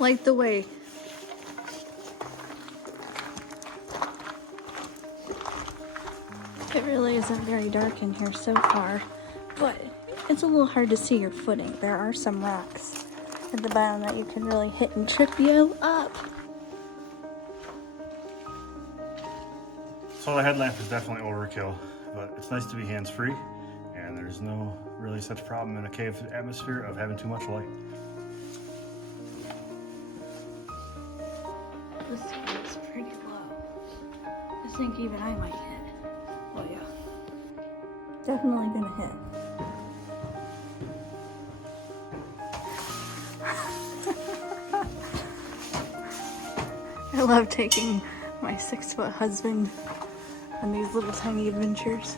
Light the way. It really isn't very dark in here so far, but it's a little hard to see your footing. There are some rocks at the bottom that you can really hit and trip you up. So the headlamp is definitely overkill, but it's nice to be hands-free, and there's no really such problem in a cave atmosphere of having too much light. This one is pretty low. I think even I might hit. Oh yeah. Definitely gonna hit. I love taking my 6-foot husband on these little tiny adventures.